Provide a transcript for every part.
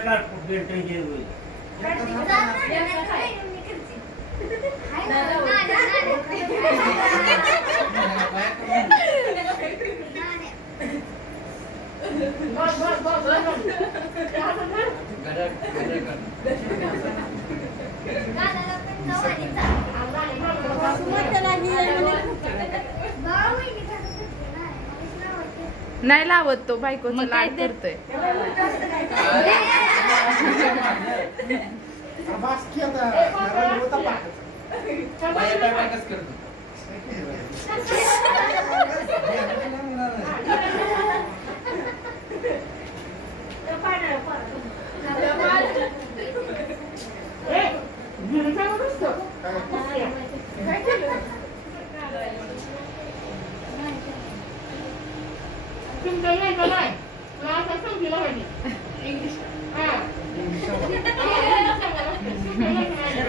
टाकली त्यांनी नाही लावत तो बायकोचा लाड करतोय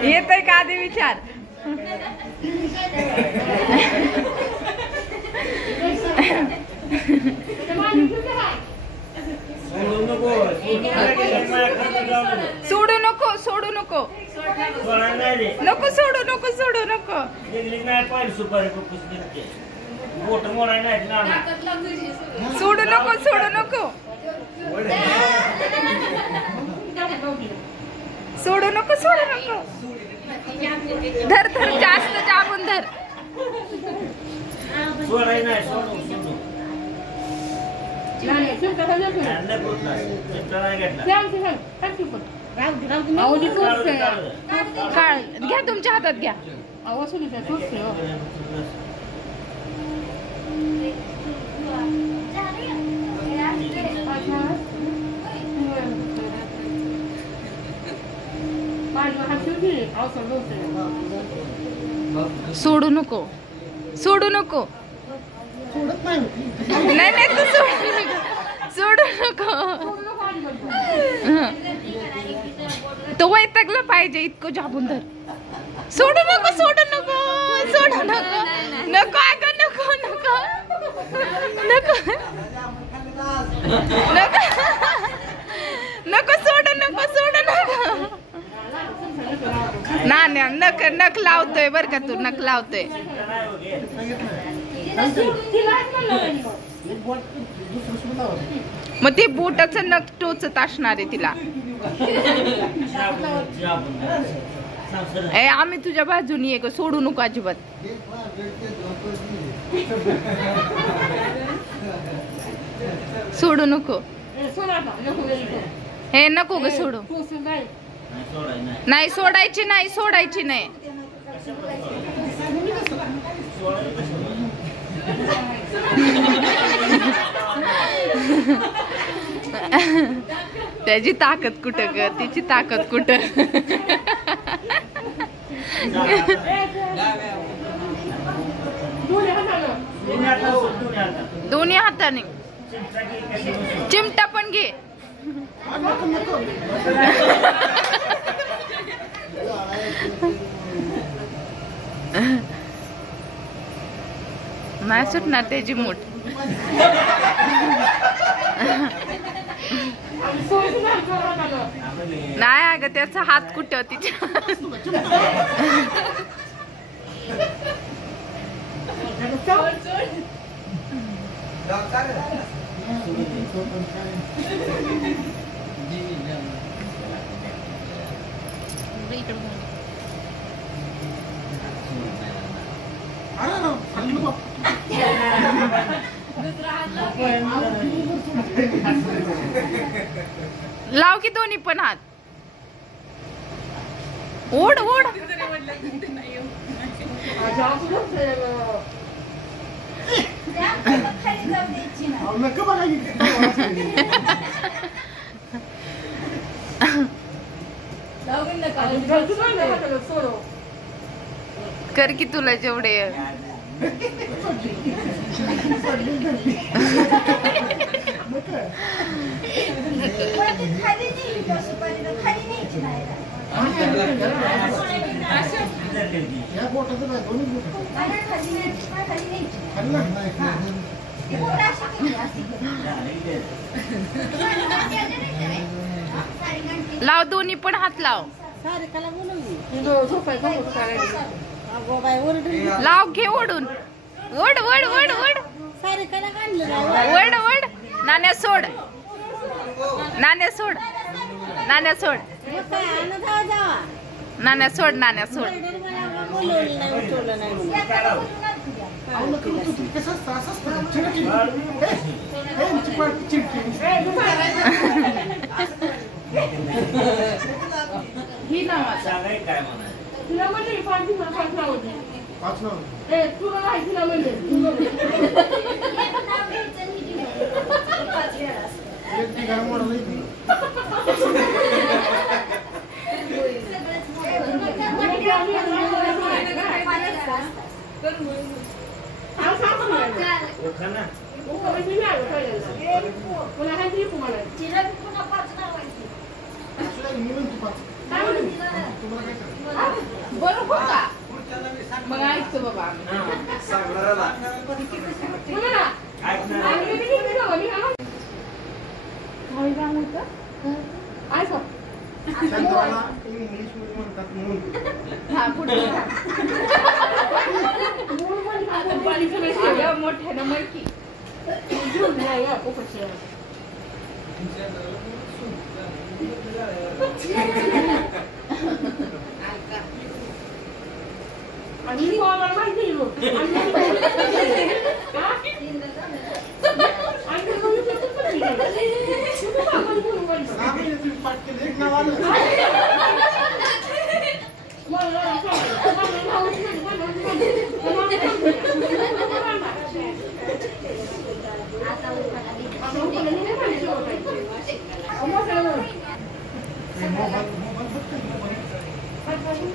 येतोय का आधी विचार सोडू नको सोडू नको नको सोडू नको सोडू नको सोडू नको सोडू नको सोडू नको सोडू नको धर धर जास्त जागून धर घ्या तुमच्या हातात घ्या सोडू नको सोडू नको नाही नाही तू सोडू नको तो वैतागला पाहिजे इतकं जाबून धर सोडू नको सोडू नको सोडू नको नको अगं नको नको नको नको नको सोडू नको सोडू नको ना नक नक लावतोय बर का तू नक लावतोय मग ती बोटाच नक टोचत असणार आहे तिला ए आम्ही तुझ्या बाजूनी आहे सोडू नको अजिबात सोडू नको हे नको ग सोडू नाही सोडायची नाही सोडायची नाही त्याची ताकद कुठं ग तिची ताकद कुठं दोन्ही हाताने चिमटा पण घे नाही सुटणार त्याची मूठ नाही अगं त्याचा हात कुठं तिच्या लाव की दोन्ही पण हात ओढ ओढ कर की तुला जेवढे लाव दोन्ही पण हात लाव. लाव घे ओढून. ओढ ओढ ओढ ओढ ओढ ओढ. नाण्या सोड. नाण्या सोड. नाण्या सोड. नाण्या सोड. नाण्या सोड. ही नावाचा तुला म्हणजे तुला बरोबर का मग ऐकतो बाबा. मोठ्यानं मडकी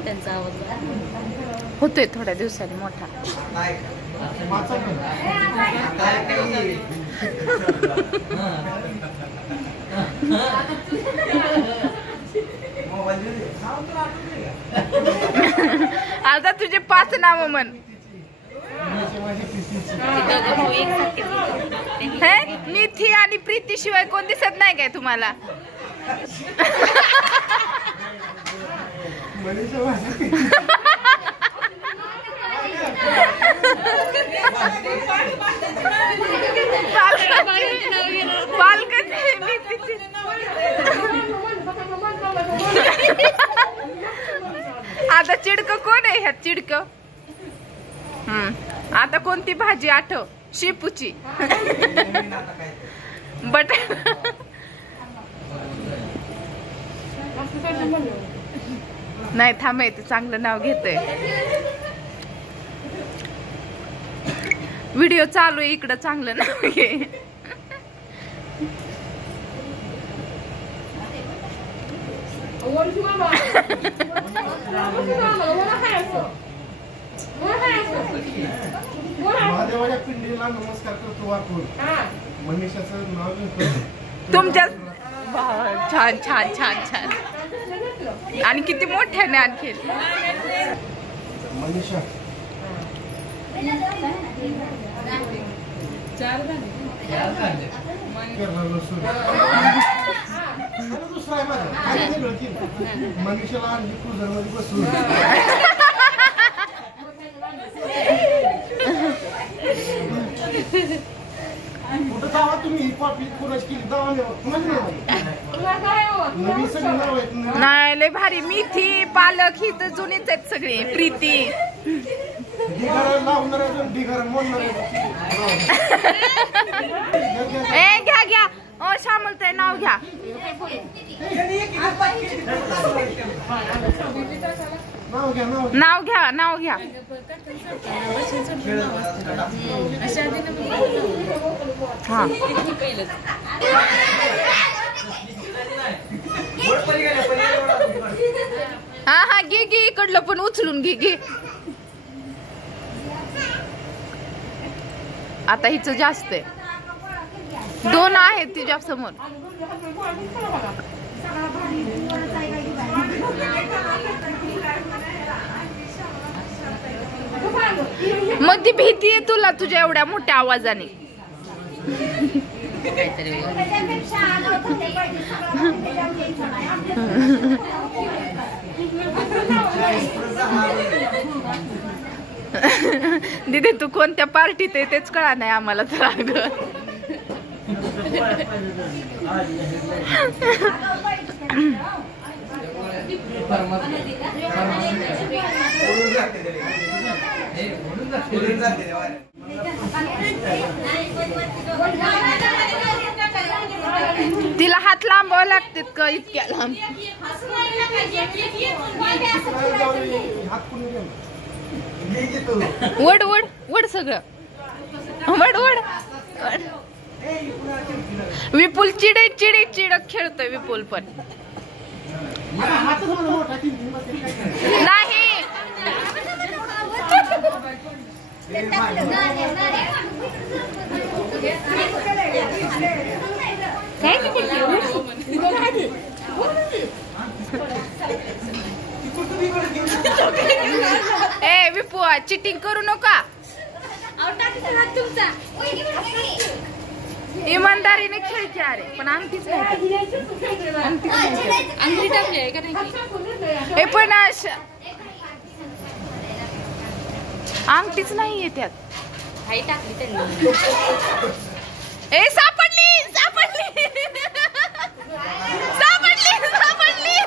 त्यांचा आवाज होतोय थोड्या दिवसांनी मोठा. आता तुझे 5 नाव म्हण. निथी आणि प्रीती शिवाय कोण दिसत नाही काय तुम्हाला? आता चिडक कोण आहे ह्यात? चिडक आता कोणती भाजी आठव? शेपूची. बटाटा. नाही थांबायचं, चांगलं नाव घेतोय. व्हिडिओ चालू आहे इकडं, चांगलं नाव घे. महादेवाच्या पिंडीला नमस्कार करतो वाकून. मनीषाचं नाव घेतो तुमच्या. छान छान छान छान. आणि किती मोठ्याने आणखी मनीषा. दुसरा आहे माझा. मनीषाला आणखी क्रुझर मध्ये बसून कुठं जावा तुम्ही. ही कॉपी कोणाची केली जावा नाही. लय भारी. मेथी पालक ही तर जुनीच आहेत सगळी. प्रीती ए घ्या घ्या. ओ श्यामलताई नाव घ्या. नाव घ्या. नाव घ्या. हा हा घे घे. इकडलं पण उचलून घे घे. आता हिचं जास्त आहे. 2 आहेत तुझ्या समोर. मग ती भीती आहे तुला तुझ्या एवढ्या मोठ्या आवाजाने. दीदी तू कोणत्या पार्टीत आहे तेच कळा नाही आम्हाला तर. अगं तिला हात लांबावं लागतात का इतक्या लांब. वड वड वड सगळं वड वड. विपुल चिडे चिडे चिडक खेळतोय विपुल पण नाही. ए विपू चिटिंग करू नका. इमानदारीने खेळ की. अरे पण अंगठीच नाही. अंगठी टाकली आहे का नाही. पण अंगठीच नाहीये त्यात. टाकली त्यांनी. ए सापडली सापडली सापडली सापडली.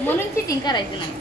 म्हणून चिटिंग करायचं नाही.